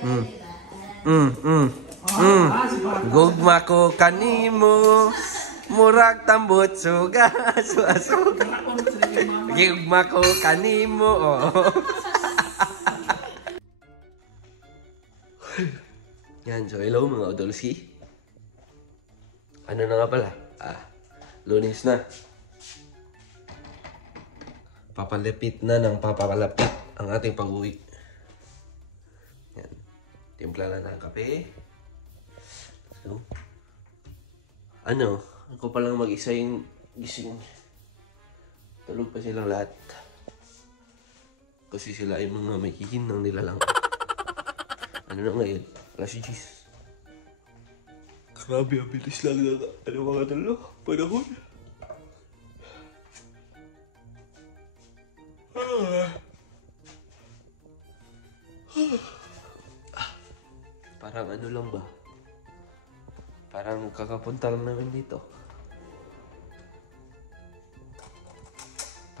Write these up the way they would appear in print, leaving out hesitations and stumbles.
Mm. Mm, mm, mm. Gugma ko kanimo. Murag tambot suga. Suga. Gugma ko kanimo. Oh. Yan, so hello mga Odolski. Ano na nga pala? Lunes na. Papalapit na ng papalapit ang ating pag-uwi. Yan. Timpla lang ng kape. So, ako pa lang mag-isa yung gising. Tulog pa silang lahat. Kasi sila ay mga may hihinang nila lang. Ano na ngayon? Alas 10. Grabe, ang bilis lang na mga panahon. Parang lang ba? Parang kakapunta lang namin dito.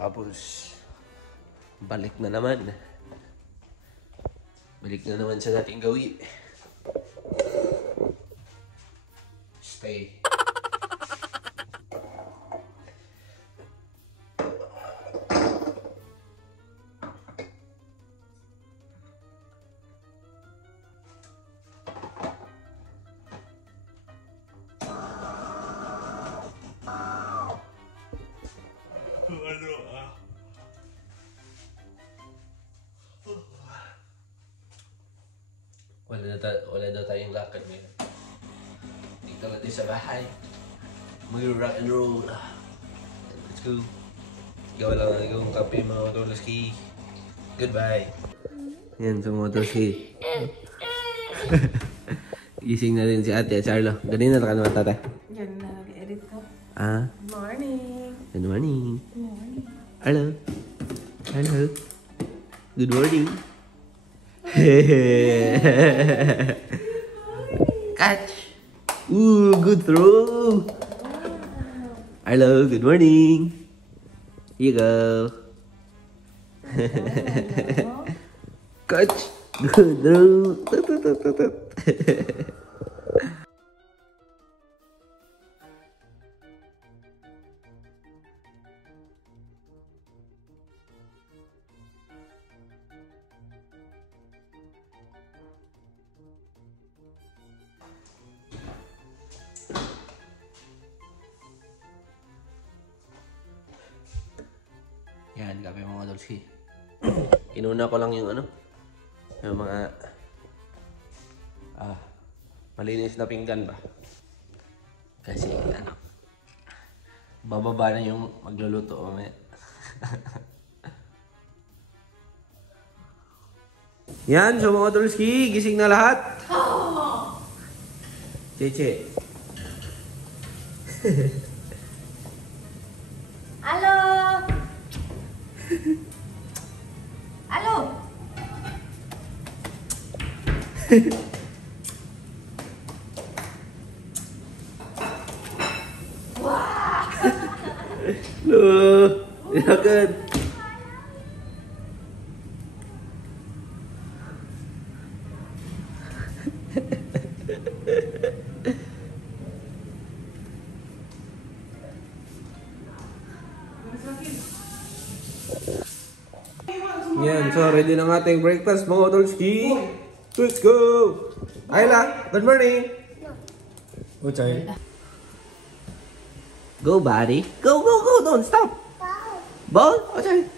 Tapos, balik na naman. Balik na naman sa dating gawin. Stay. Wala daw tayong lakad ngayon. Dito natin sa bahay. Mag-rock and roll. Let's go. Gawa lang ang kape mga Odolski. Goodbye. Yan sa mga Odolski. Gising na rin si Ate at Charlo. Ganun na ka naman, tata. Ganun na nag-edit ko. Good Morning. Good morning. Good morning. Hello. Hello. Good morning. Catch. Good throw. Hello, good morning. Here you go. Catch. Good throw. Yan, kape mga Odolski. Inuna ko lang yung yung mga malinis na pinggan ba. Kasi bababa na yung magluluto mamaya. Yan, so mga Odolski, gising na lahat. Cheche. Halo. Halo. Loh, silakan. Yan, so ready na ng ating breakfast mga Odolski. Let's go! Ayla, good morning! Ochay. Go, buddy. Go, go, go! Don't stop! Ball? Ochay!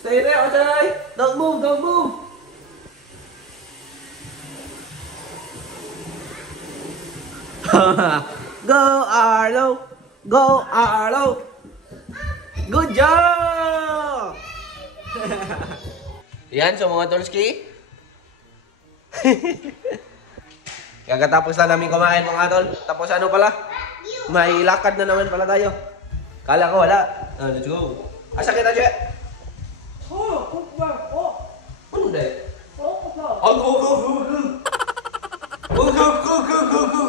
Stay there, Ochay! Don't move, don't move! Go, Arlo! Go, Arlo! Good job! Yan, so mga Odolski. Kakatapos na namin kumain mga tol. Tapos ano pala? May lakad na naman pala tayo. Kala ko wala. Let's go. Asa kita, Che? Ano dahil? Go, go, go, go, go. Go, go, go, go, go, go.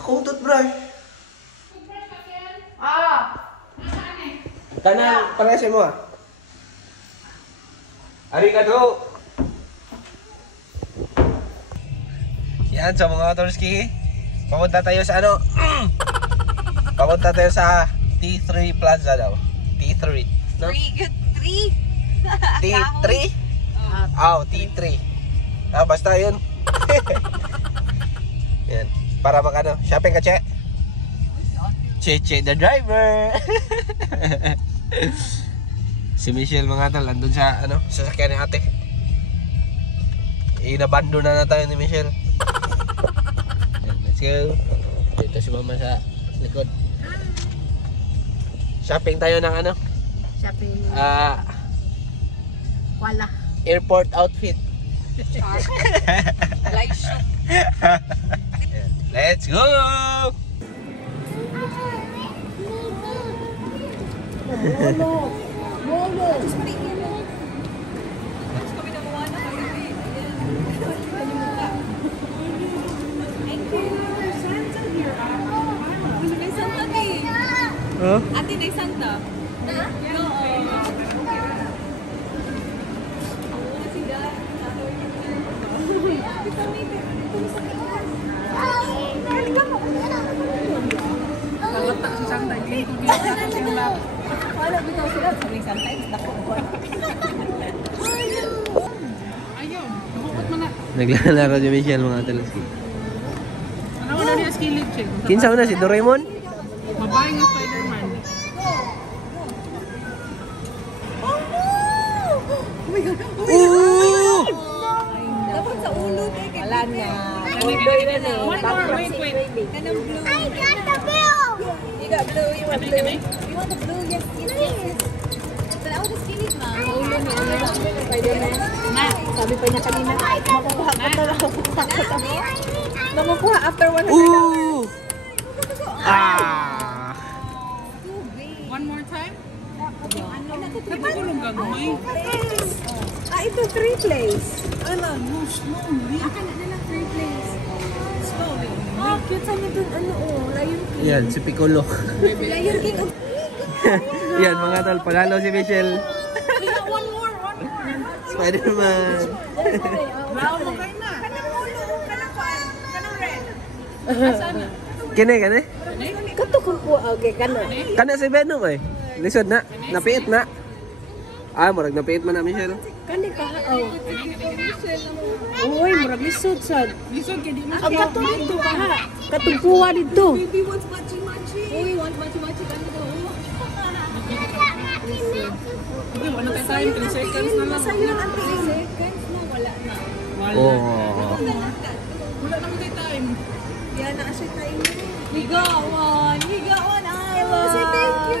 Akong toothbrush. Kana, paresin mo Arigato. Yan, so mga Torski, papunta tayo sa ano? Papunta tayo sa T3 Plaza daw. T3. No? 3. T3? Oh, T3. Ah, basta yun. Yan. Para ano, shopping ka, Che? Che the driver. Si Michelle mga tal, andun sa ano, sasakyan ni ate. Inabando na tayo ni Michelle. Yan, let's go. Dito si mama sa likod. Shopping tayo ng ano? Shopping. Wala. Airport outfit. Like shop. Let's go! Huh? Ate na Santa. Na? Nalatak si Santa, hindi ko ginagawa siyang lap. Wala bitaw sila sa Santa. Ayun, nabukot mo na. Naglalaro si Michelle mga talaski. Ano na niya skillet check? Kinsa mo na si Doraemon? Babae ng Spider-Man. Ooh! Dapat sa ulo tayo. Wala na. One more, wait. Kanang blue. I got the blue. You got blue. You want blue? You want the blue? Yes, yes. But I was skinny, ma. Ulo ni Spider-Man. Na. Sabi pa niya kanina, makukuha ka na lang. Makukuha after 100 hours. Ooh! Ah! One more time? Natutulong gagawin. Ito 3 place. Ala, no, slowly. Akala na lang 3 place. Slowly. Cute sa niya dun, Lion King. Yan, si Piccolo. Lion King of... Yan mga tol, panalo si Michelle. One more. Spider-Man. Wow, magay na. Kanang red. Asan na? Kene. Katukong po, okay, kana. Kana si Venom eh. Lisod na, napiit na. Ah, murag napiit man na Michelle. Kani ka, Uy, murag lisod sad. Lisod ka di na. Ang katong dito ka ha. Katungkuha dito. Baby wants machi-machi. Uy, want machi-machi ka dito. Okay, wala tayo time. 3 seconds na lang. Sa'yo ang 3 seconds na, wala na. Wala. Oh. Wala naman tayo time. Yan na siya tayo. We got one. I love. Say thank you.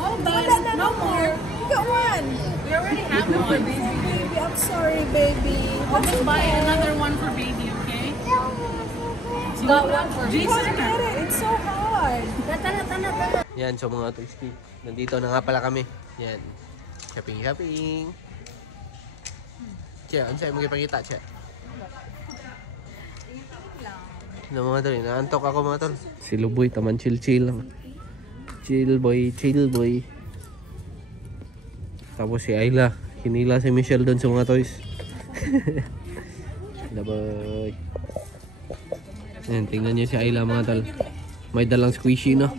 Hold on. Wala na No more. We got one. We already have one. Baby, I'm sorry, baby. We'll just buy another one for baby, okay? Got one for Jason Get na. it. It's so hard. Tana. Yan, so mga Tulski, nandito na nga pala kami. Yan. Shopping. Che, ano sa'yo magipakita, Che? Ano mga tol, naantok ako mga tol. Si Luboy, taman chill lang. Chill boy. Tapos si Ayla, hinila si Michelle doon sa mga toys. Laboy. Yan, tingnan niyo si Ayla mga tol. May dalang squishy no.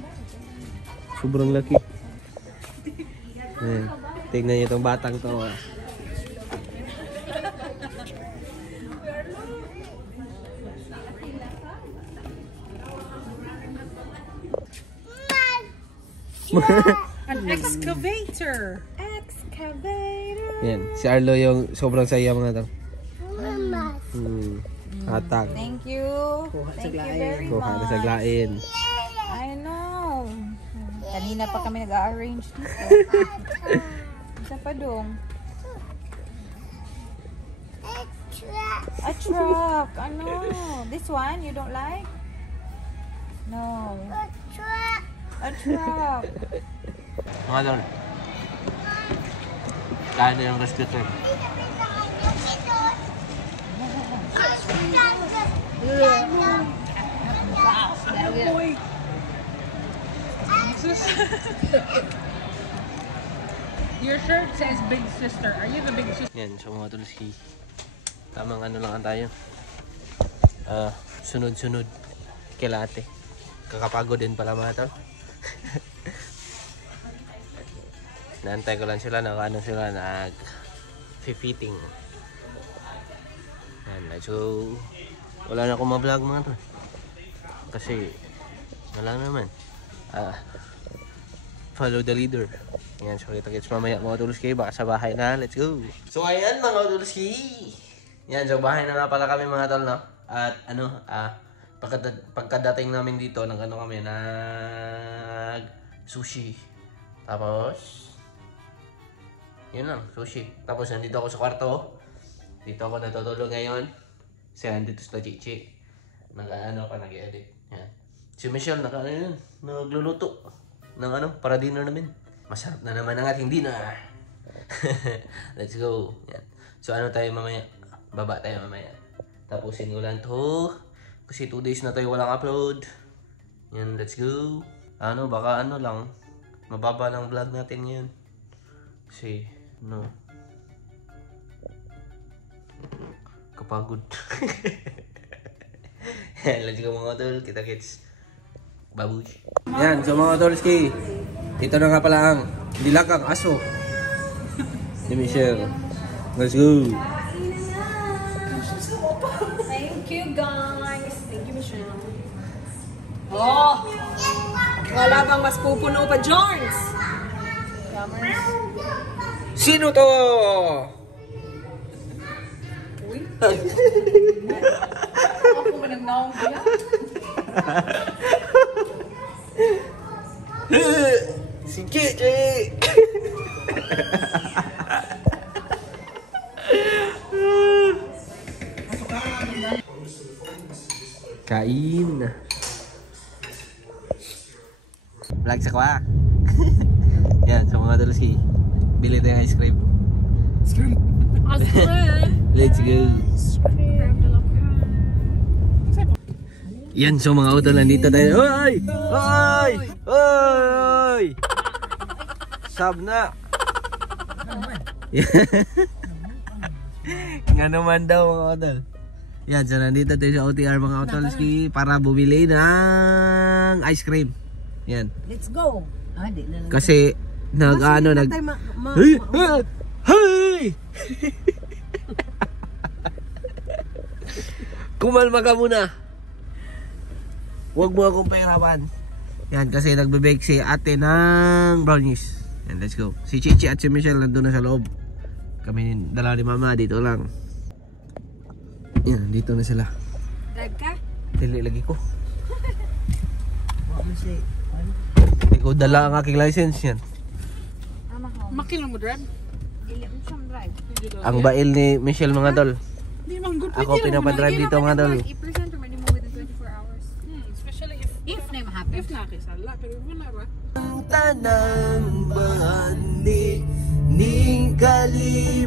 Sobrang laki. Yan, tingnan niyo itong batang to. An excavator. Yan, si Arlo yung sobrang saya mga tol. Atang. Thank you. Thank you very Kuha na much. sa glain. I know. Kanina pa kami nag-arrange dito. Isa pa dong. A truck. Ano? This one you don't like? No. A truck. Mga tol. Kaya na yung rescue team. Your shirt says big sister. Are you the big sister? Yan, so mga Tulski. Tamang ano lang tayo. sunod-sunod kila ate. Kakapagod din pala mga tol. Naantay ko lang sila sila nag-fitting. So wala na akong ma-vlog mga tol. Kasi wala naman. Follow the leader. Ayan, so kita-kits mamaya mga Utulski. Baka sa bahay na. Let's go! So ayan mga Utulski. Yan, so bahay na nga pala kami mga tol, no? At pagkadating namin dito, kami, nag sushi. Tapos, yun lang, sushi. Tapos nandito ako sa kwarto. Dito ako natutulog ngayon. Kasi nandito sa Chichi. Nag-edit. Yan. Si Michelle, nagluluto ng para dinner namin. Masarap na naman ang ating dinner. Let's go. Yan. So tayo mamaya? Baba tayo mamaya. Tapusin ko lang to. Kasi 2 days na tayo walang upload. Yan, let's go. Baka lang. Mababa lang vlog natin ngayon. Kasi, kapagod. Let's go mga tol. Kita-kits. Babush. Yan, so mga tolski. Ito na nga pala ang dilakang aso ni Michelle. Let's go. Thank you guys. Thank you, Michelle. Oh! Wala bang mas pupuno pa, Jones? Sino to? Uy. Ako ba nang naong biya? Sikit je. Kain. Vlog sa kwa. Yan, sa mga Utulski. Bili tayong ice cream. Let's go. Yan, so mga utol, nandito tayo. Hoy! Hoy! Hoy! Sab na. Nga naman daw mga utol. Yan, so nandito tayo sa OTR mga Utulski para bumili ng ice cream. Yan. Let's go. Kasi Hey! Hey! Kumalma ka muna. Huwag mo akong pahirapan. Yan, kasi nagbe-bake si ate ng brownies. Yan, let's go. Si Chichi at si Michelle nandun na sa loob. Kami dala ni mama dito lang. Yan, dito na sila. Drive ka? Dili lagi ko. Ikaw dala ang aking license yan. Makino mo, Dreb? Dili mo siyang drive. Ang bail ni Michelle mga tol. Di man good. Ako pinapadrive dito mga tol. I-present mo mo within 24 hours. Especially if name happens. if nakisala. Pero wala ba? Tanang bandi ning kalibutan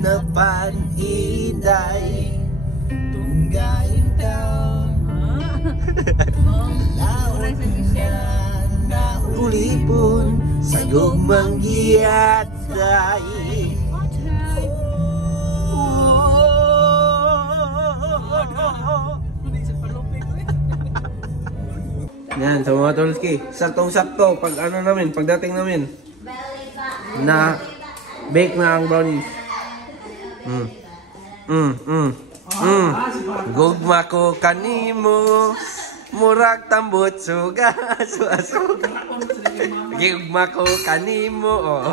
na paniday tunggain taon na ulipon sa gugmang giyat dai. Yan, sa mga Utulski, saktong-sakto pag pagdating namin na bake na ang brownies. Gugma ko kanimo murag tambot suga aso. Gugma ko kanimo.